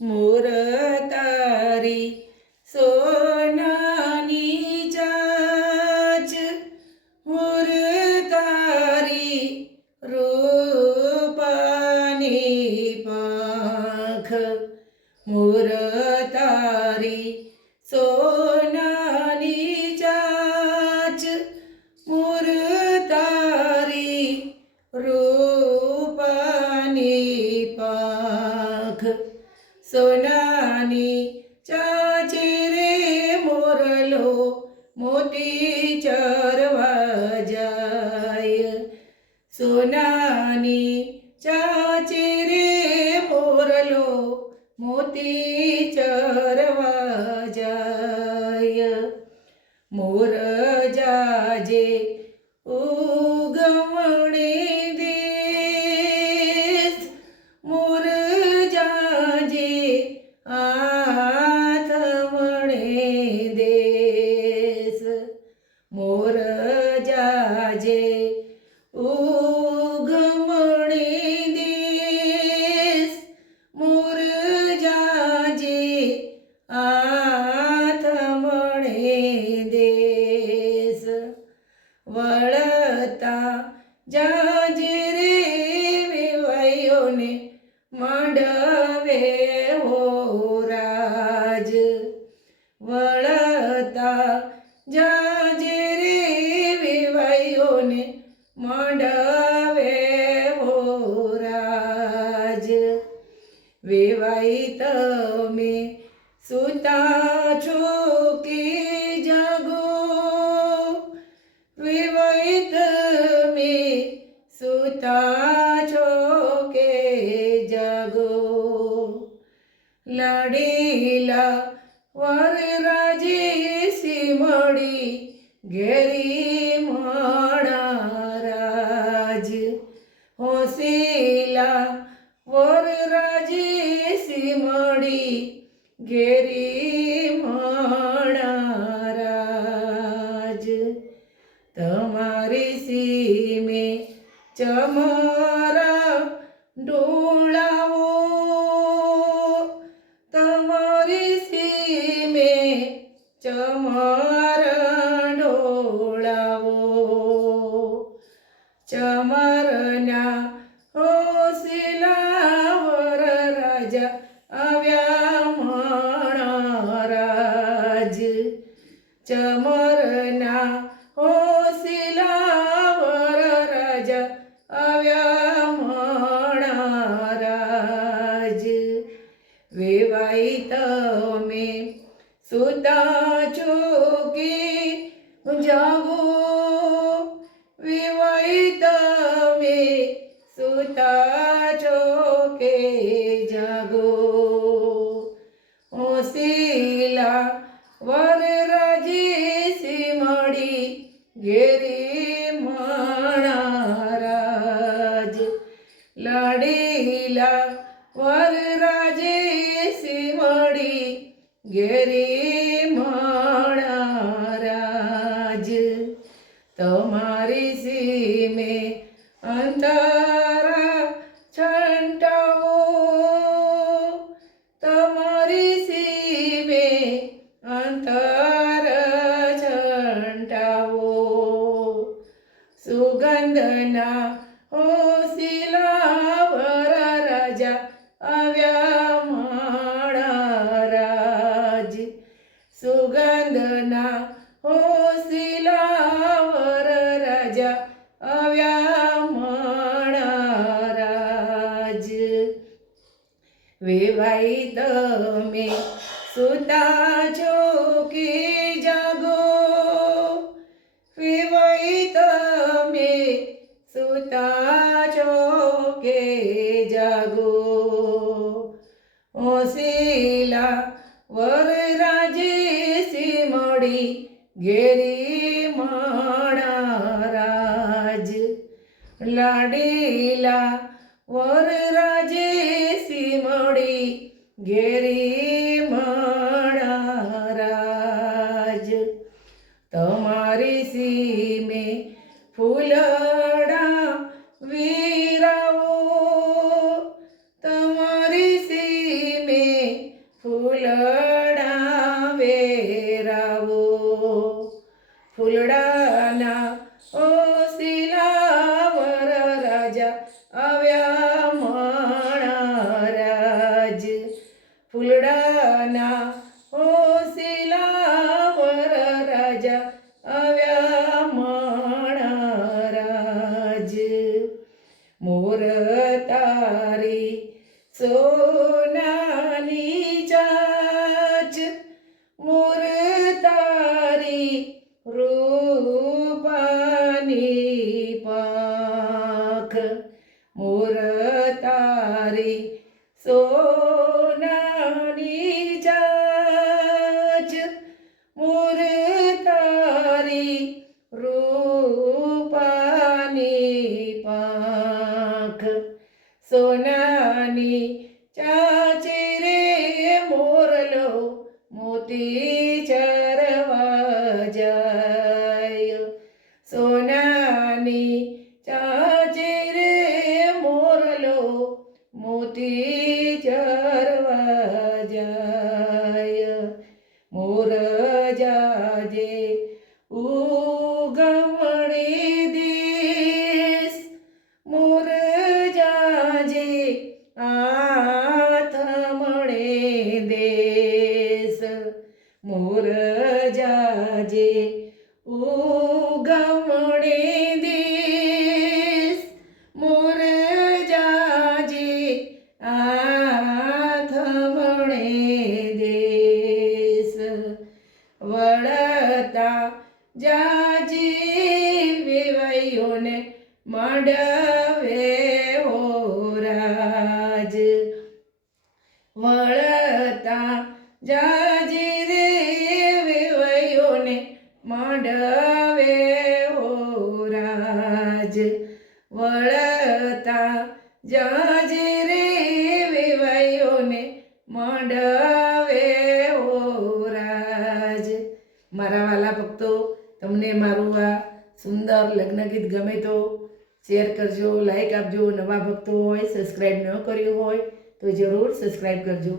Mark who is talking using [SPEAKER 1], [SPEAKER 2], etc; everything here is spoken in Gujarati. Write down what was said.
[SPEAKER 1] મોર તારી સોનાની ચાચ મોર તારી રૂપાની પાંખ મોર તારી સોનાની ચાચ મોર તારી રૂપાની પાંખ સોનાની ચાચે રે મોરલો મોતી ચરવા જાય. સોનાની ચાચે રે મોરલો મોતી ચરવા જાય. મોર જાજે રે વેવાયોને માંડવે હો રાજ. વળતા જાજે રે વેવાયોને માંડવે હો રાજ. વેવાઈ તમે સુતા છો કે જાગો? વેવાઈ ઘેરી મણા રાજ હોસીલા વર રાજી સિમડી ઘેરી મણા રાજ તમારી સીમે ચમારા ડોળાવો ચમારા ડોળાવો ચમરના હોસલા વર રાજા આવ્યા મણા રાજ ચમરના હોસલા સુતા છો કે જાગો વેવાઈ તમે સુતા છો કે જાગો ઓસીલા વર રાજે સિમડી ઘેરી મણા રાજ લાડીલા વર રાજે સિમડી ઘેરી મણા રાજ તમારી સુગંધના હો શિલાવર રાજા આવ્યા રાજ વેવાઈ તમે સુતા છો કે જાગો? વેવાઈ તમે સુતા છો કે જાગો? ઓસીલા વર રાજે સિમડી ઘેરી રાજ લાડીલા વર રાજે સિમડી ઘેરી રાજ તમારી સીમે ફૂલડા મોર તારી સોનાની સોનાની ચાચે રે મોરલો મોતી ચરવા જાય. સોનાની ચાચે રે મોરલો મોતી ચરવા જાય. મોર જાજે ઉગમણી જાજે ઉગમણે દેશ મોર જાજે આથમણે દેશ. વળતા જાજે વેવાઈઓને માંડવે હો રાજ. વળતા જાજી હો રાજ, વળતા જાજી રે વેવાઈઓને માંડવે રાજ. મારા વાલા ભક્તો, તમને મારું આ સુંદર લગ્ન ગીત ગમે તો શેર કરજો, લાઈક આપજો, નવા ભક્તો હોય, સબસ્ક્રાઈબ ન કર્યું હોય તો જરૂર સબસ્ક્રાઈબ કરજો.